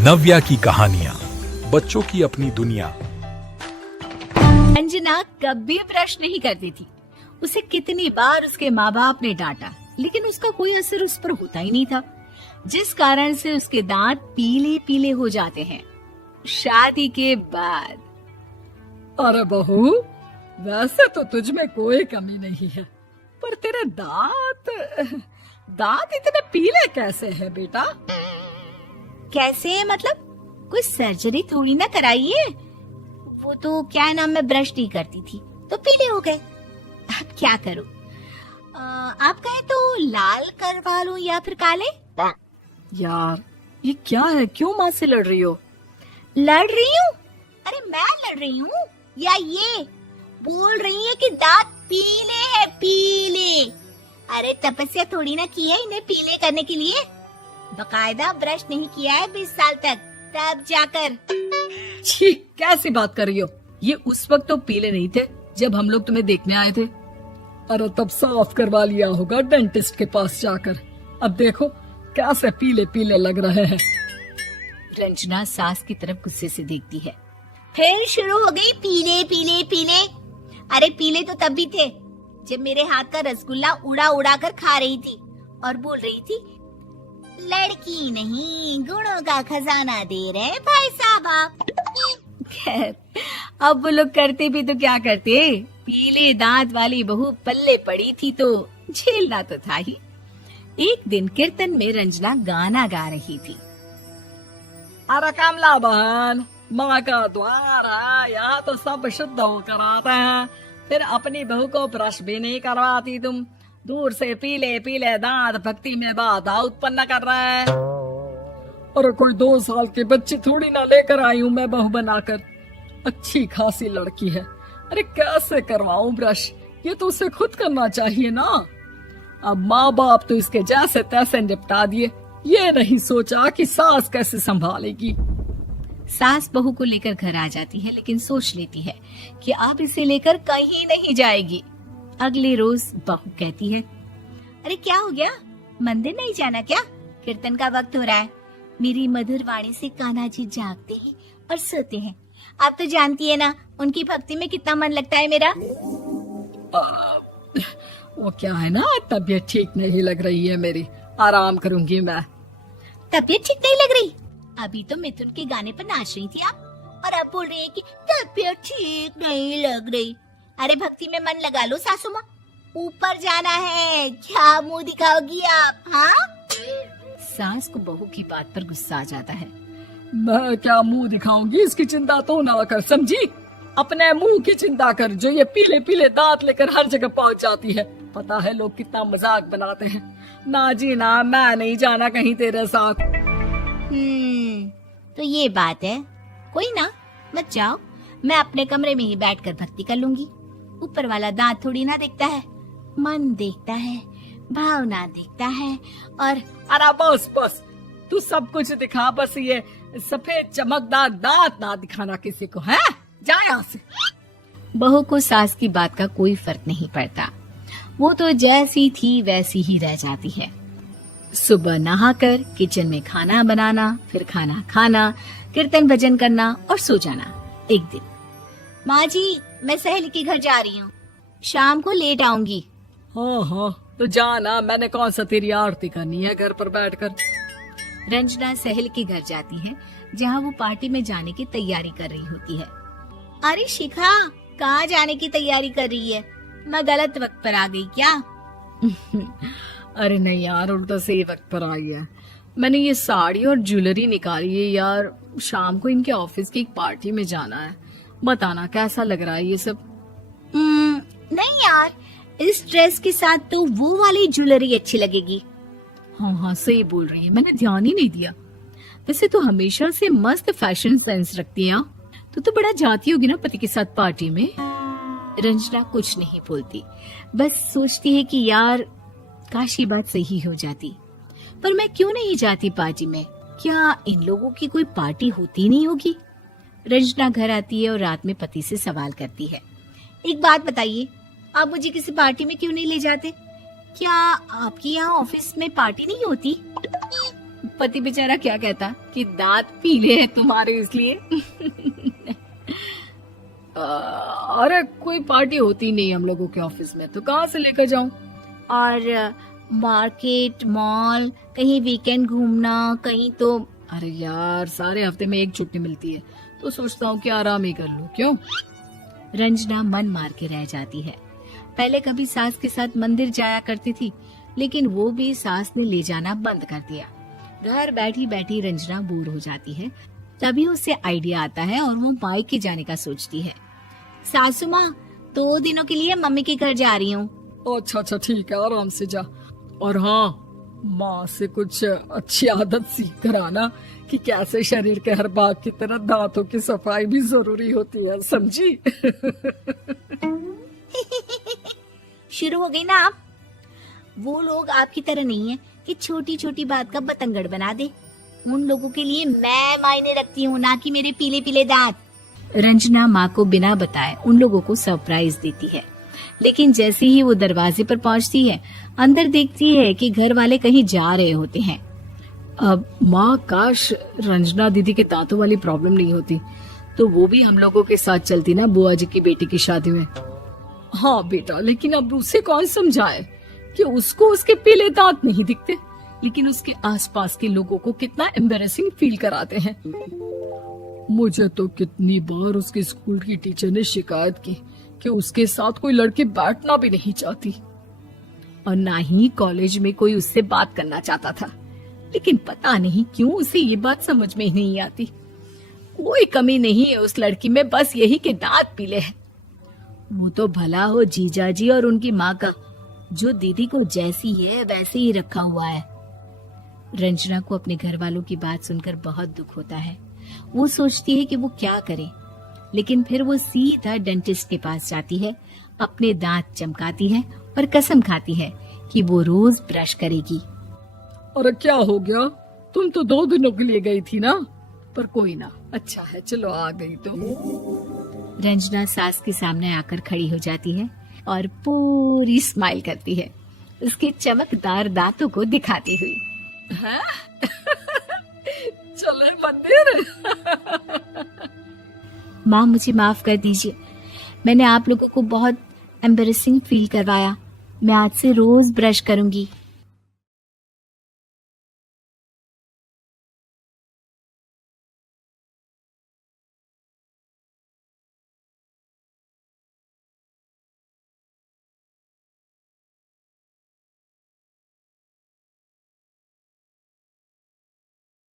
नव्या की कहानियां, बच्चों की अपनी दुनिया। अंजना कभी ब्रश नहीं करती थी। उसे कितनी बार उसके माँ बाप ने डांटा, लेकिन उसका कोई असर उस पर होता ही नहीं था, जिस कारण से उसके दांत पीले पीले हो जाते हैं। शादी के बाद अरे बहू, वैसे तो तुझ में कोई कमी नहीं है, पर तेरे दांत इतने पीले कैसे हैं बेटा? कैसे मतलब? कोई सर्जरी थोड़ी ना कराई है। वो तो क्या नाम, मैं ब्रश नहीं करती थी तो पीले हो गए। अब क्या करूं? आप कहे तो लाल करवा लूं या फिर काले? यार ये क्या है, क्यों माँ से लड़ रही हो? लड़ रही हूँ? अरे मैं लड़ रही हूँ या ये बोल रही है कि दांत पीले हैं, पीले। अरे तपस्या थोड़ी ना की है इन्हें पीले करने के लिए। बकायदा ब्रश नहीं किया है 20 साल तक, तब जाकर। छी, कैसी बात कर रही हो? ये उस वक्त तो पीले नहीं थे जब हम लोग तुम्हें देखने आए थे। अरे तब साफ करवा लिया होगा डेंटिस्ट के पास जाकर। अब देखो कैसे पीले पीले लग रहे हैं। रंजना सास की तरफ गुस्से से देखती है। फिर शुरू हो गई पीले पीले पीले। अरे पीले तो तब भी थे जब मेरे हाथ का रसगुल्ला उड़ा उड़ा कर खा रही थी और बोल रही थी, लड़की नहीं गुणों का खजाना दे रहे भाई साहब आप। खैर, अब वो लोग करते भी तो क्या करते, पीले दांत वाली बहू पल्ले पड़ी थी तो झेलना तो था ही। एक दिन कीर्तन में रंजना गाना गा रही थी। अरे कमला बहन, माँ का द्वार है, यहाँ तो सब शुद्ध होकर आते हैं, फिर अपनी बहू को ब्रश भी नहीं करवाती तुम। दूर से पीले पीले दांत भक्ति में बाधा उत्पन्न कर रहा है। अरे कोई 2 साल के बच्चे थोड़ी ना लेकर आई हूँ मैं बहू बनाकर। अच्छी खासी लड़की है, अरे कैसे करवाऊं ब्रश? ये तो उसे खुद करना चाहिए ना। अब माँ बाप तो इसके जैसे तैसे निपटा दिए, ये नहीं सोचा कि सास कैसे संभालेगी। सास बहू को लेकर घर आ जाती है, लेकिन सोच लेती है कि अब इसे लेकर कहीं नहीं जाएगी। अगले रोज बहू कहती है, अरे क्या हो गया, मंदिर नहीं जाना क्या? कीर्तन का वक्त हो रहा है। मेरी मधुर वाणी से कान्हा जी जागते हैं और सोते हैं। आप तो जानती है ना उनकी भक्ति में कितना मन लगता है मेरा। वो क्या है ना, तबीयत ठीक नहीं लग रही है मेरी, आराम करूंगी मैं। तबीयत ठीक नहीं लग रही? अभी तो मिथुन के गाने पर नाच रही थी आप, और अब बोल रही है कि तबीयत ठीक नहीं लग रही। अरे भक्ति में मन लगा लो सासू माँ, ऊपर जाना है, क्या मुंह दिखाओगी आप? हाँ? सास को बहू की बात पर गुस्सा आ जाता है। मैं क्या मुंह दिखाऊंगी, इसकी चिंता तो ना कर, समझी? अपने मुंह की चिंता कर, जो ये पीले पीले दांत लेकर हर जगह पहुंच जाती है। पता है लोग कितना मजाक बनाते हैं। ना जी ना, मैं नहीं जाना कहीं तेरे साथ। तो ये बात है। कोई ना, मत जाओ, मैं अपने कमरे में ही बैठकर भक्ति कर लूंगी। ऊपर वाला दांत थोड़ी ना देखता है, मन देखता है, भावना देखता है। और अरे बस बस, तू सब कुछ दिखा, बस ये सफेद चमकदार दांत ना दिखाना किसी को, है? जा यहाँ से। बहू को सास की बात का कोई फर्क नहीं पड़ता, वो तो जैसी थी वैसी ही रह जाती है। सुबह नहाकर किचन में खाना बनाना, फिर खाना खाना, कीर्तन भजन करना और सो जाना। एक दिन, माँ जी मैं सहेली के घर जा रही हूँ, शाम को लेट आऊंगी। हाँ हाँ, तो जाना, मैंने कौन सा तेरी आरती करनी है घर पर बैठकर। रंजना सहेली के घर जाती है, जहाँ वो पार्टी में जाने की तैयारी कर रही होती है। अरे शिखा, कहाँ जाने की तैयारी कर रही है? मैं गलत वक्त पर आ गई क्या? अरे नहीं यार, उल्टा सही वक्त पर आ गया। मैंने ये साड़ी और ज्वेलरी निकाली है यार, शाम को इनके ऑफिस की एक पार्टी में जाना है। बताना कैसा लग रहा है ये सब? नहीं यार, इस ड्रेस के साथ तो वो वाली ज्वेलरी अच्छी लगेगी। हाँ हाँ सही बोल रही है, मैंने ध्यान ही नहीं दिया। वैसे तो हमेशा से मस्त फैशन सेंस रखती है। तो बड़ा जाती होगी ना पति के साथ पार्टी में। रंजना कुछ नहीं बोलती, बस सोचती है कि यार काश ये बात सही हो जाती। पर मैं क्यों नहीं जाती पार्टी में? क्या इन लोगों की कोई पार्टी होती नहीं होगी? रंजना घर आती है और रात में पति से सवाल करती है, एक बात बताइए, आप मुझे किसी पार्टी में क्यों नहीं ले जाते? क्या आपके यहाँ ऑफिस में पार्टी नहीं होती? पति बेचारा क्या कहता कि दांत पीले हैं तुम्हारे इसलिए। अरे कोई पार्टी होती नहीं हम लोगों के ऑफिस में, तो कहाँ से लेकर जाऊं? और मार्केट, मॉल, कहीं वीकेंड घूमना, कहीं तो। अरे यार, सारे हफ्ते में एक छुट्टी मिलती है, तो सोचता हूँ कि आराम ही कर लूं। क्यों? रंजना मन मार के रह जाती है। पहले कभी सास के साथ मंदिर जाया करती थी, लेकिन वो भी सास ने ले जाना बंद कर दिया। घर बैठी बैठी रंजना बोर हो जाती है। तभी उसे आइडिया आता है और वो मायके जाने का सोचती है। सासू माँ, 2 दिनों के लिए मम्मी के घर जा रही हूँ। अच्छा ठीक है, आराम से जा। और हाँ, माँ से कुछ अच्छी आदत सीख कर आना कि कैसे शरीर के हर भाग की तरह दांतों की सफाई भी जरूरी होती है, समझी? शुरू हो गई ना आप। वो लोग आपकी तरह नहीं है कि छोटी छोटी बात का बतंगड़ बना दे। उन लोगों के लिए मैं मायने रखती हूँ, ना कि मेरे पीले पीले दांत। रंजना माँ को बिना बताए उन लोगों को सरप्राइज देती है, लेकिन जैसे ही वो दरवाजे पर पहुंचती है, अंदर देखती है कि घर वाले कहीं जा रहे होते हैं। अब माँ, काश रंजना दीदी के दांतों वाली प्रॉब्लम नहीं होती, तो वो भी हम लोगों के साथ चलती ना बुआ जी की बेटी की शादी में। हाँ बेटा, लेकिन अब उसे कौन समझाए कि उसको उसके पीले दांत नहीं दिखते, लेकिन उसके आसपास के लोगों को कितना एम्बैरेसिंग फील कराते हैं। मुझे तो कितनी बार उसके स्कूल की टीचर ने शिकायत की कि उसके साथ कोई लड़की बैठना भी नहीं चाहती, और ना ही कॉलेज में कोई उससे बात करना चाहता था। लेकिन पता नहीं क्यों उसे ये बात समझ में ही नहीं आती। कोई कमी नहीं है उस लड़की में, बस यही कि दांत पीले हैं। वो तो भला हो जीजा जी और उनकी माँ का, जो दीदी को जैसी है वैसे ही रखा हुआ है। रंजना को अपने घर वालों की बात सुनकर बहुत दुख होता है। वो सोचती है कि वो क्या करे, लेकिन फिर वो सीधा डेंटिस्ट के पास जाती है, अपने दांत चमकाती है और कसम खाती है कि वो रोज ब्रश करेगी। अरे क्या हो गया? तुम तो 2 दिनों के लिए गई थी ना, पर कोई ना, अच्छा है, चलो आ गई तो। रंजना सास के सामने आकर खड़ी हो जाती है और पूरी स्माइल करती है, उसके चमकदार दांतों को दिखाती हुई। हैं? चले मंदिर? माँ, मुझे माफ कर दीजिए, मैंने आप लोगों को बहुत एम्बैरेसिंग फील करवाया। मैं आज से रोज ब्रश करूंगी।